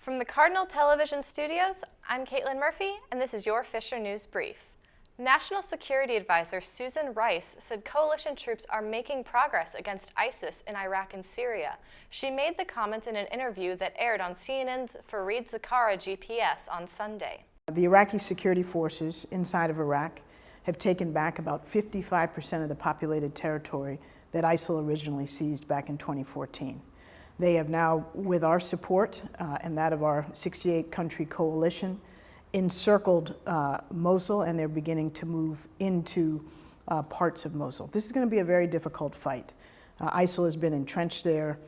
From the Cardinal Television Studios, I'm Caitlin Murphy, and this is your Fisher News Brief. National Security Advisor Susan Rice said coalition troops are making progress against ISIS in Iraq and Syria. She made the comment in an interview that aired on CNN's Fareed Zakaria GPS on Sunday. The Iraqi security forces inside of Iraq have taken back about 55% of the populated territory that ISIL originally seized back in 2014. They have now, with our support and that of our 68-country coalition, encircled Mosul, and they're beginning to move into parts of Mosul. This is going to be a very difficult fight. ISIL has been entrenched there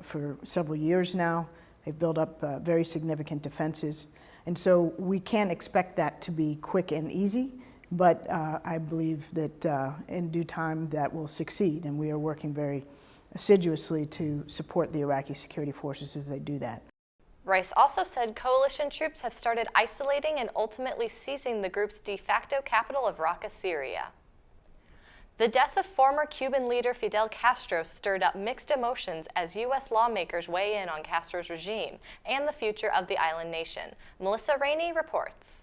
for several years now. They've built up very significant defenses. And so we can't expect that to be quick and easy, but I believe that in due time that will succeed, and we are working very assiduously to support the Iraqi security forces as they do that. Rice also said coalition troops have started isolating and ultimately seizing the group's de facto capital of Raqqa, Syria. The death of former Cuban leader Fidel Castros stirred up mixed emotions as U.S. lawmakers weigh in on Castro's regime and the future of the island nation. Melissa Rainey reports.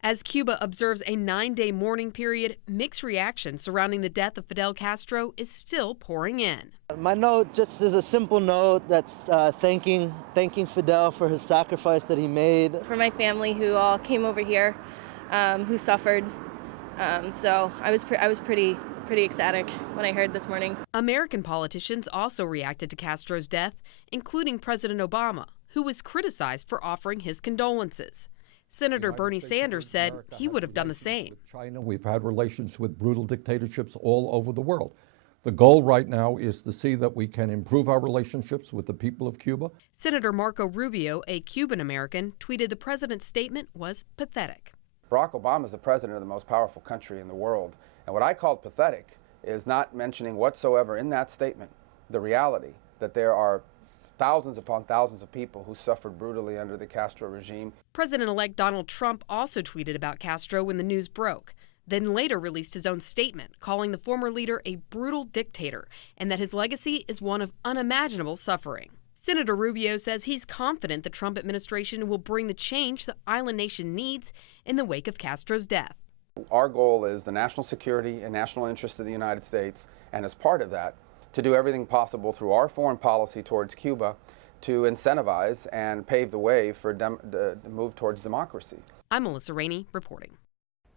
As Cuba observes a 9-day mourning period, mixed reactions surrounding the death of Fidel Castro is still pouring in. My note just is a simple note that's thanking Fidel for his sacrifice that he made. For my family who all came over here, who suffered, so I was pretty ecstatic when I heard this morning. American politicians also reacted to Castro's death, including President Obama, who was criticized for offering his condolences. Senator Bernie Sanders said he would have done the same. China, we've had relations with brutal dictatorships all over the world. The goal right now is to see that we can improve our relationships with the people of Cuba. Senator Marco Rubio, a Cuban American, tweeted the president's statement was pathetic. Barack Obama is the president of the most powerful country in the world. And what I called pathetic is not mentioning whatsoever in that statement the reality that there are thousands upon thousands of people who suffered brutally under the Castro regime. President-elect Donald Trump also tweeted about Castro when the news broke, then later released his own statement calling the former leader a brutal dictator and that his legacy is one of unimaginable suffering. Senator Rubio says he's confident the Trump administration will bring the change the island nation needs in the wake of Castro's death. Our goal is the national security and national interest of the United States, and as part of that, to do everything possible through our foreign policy towards Cuba to incentivize and pave the way for the move towards democracy. I'm Melissa Rainey reporting.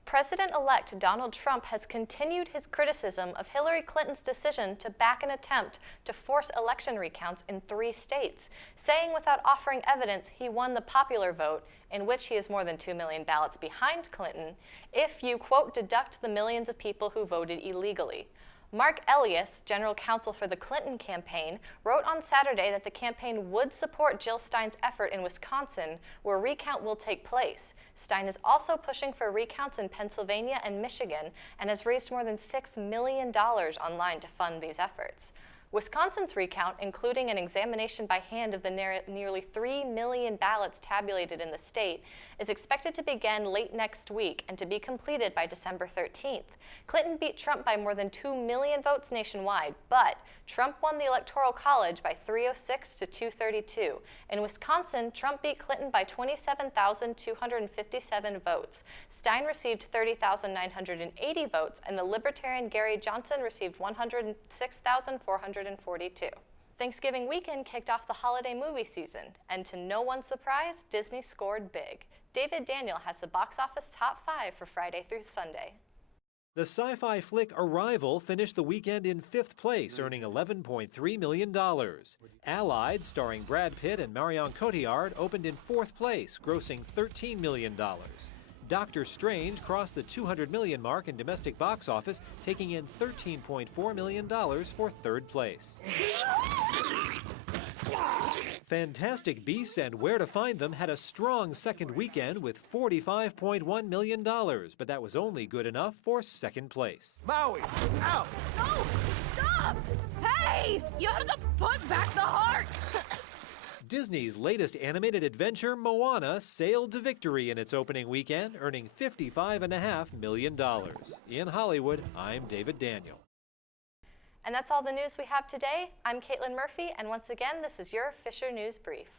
President-elect Donald Trump has continued his criticism of Hillary Clinton's decision to back an attempt to force election recounts in 3 states, saying without offering evidence he won the popular vote, in which he is more than 2 million ballots behind Clinton, if you, quote, deduct the millions of people who voted illegally. Mark Elias, general counsel for the Clinton campaign, wrote on Saturday that the campaign would support Jill Stein's effort in Wisconsin, where recount will take place. Stein is also pushing for recounts in Pennsylvania and Michigan and has raised more than $6 million online to fund these efforts. Wisconsin's recount, including an examination by hand of the nearly 3 million ballots tabulated in the state, is expected to begin late next week and to be completed by December 13th. Clinton beat Trump by more than 2 million votes nationwide, but Trump won the Electoral College by 306 to 232. In Wisconsin, Trump beat Clinton by 27,257 votes. Stein received 30,980 votes, and the Libertarian Gary Johnson received 106,442. Thanksgiving weekend kicked off the holiday movie season, and to no one's surprise, Disney scored big. David Daniel has the box office top 5 for Friday through Sunday. The sci-fi flick Arrival finished the weekend in 5th place, earning $11.3 million. Allied, starring Brad Pitt and Marion Cotillard, opened in 4th place, grossing $13 million. Doctor Strange crossed the $200 million mark in domestic box office, taking in $13.4 million for 3rd place. Fantastic Beasts and Where to Find Them had a strong second weekend with $45.1 million, but that was only good enough for 2nd place. Maui, out! No! Stop! Hey! You have to put back the heart! Disney's latest animated adventure, Moana, sailed to victory in its opening weekend, earning $55.5 million. In Hollywood, I'm David Daniel. And that's all the news we have today. I'm Caitlin Murphy, and once again, this is your Fisher News Brief.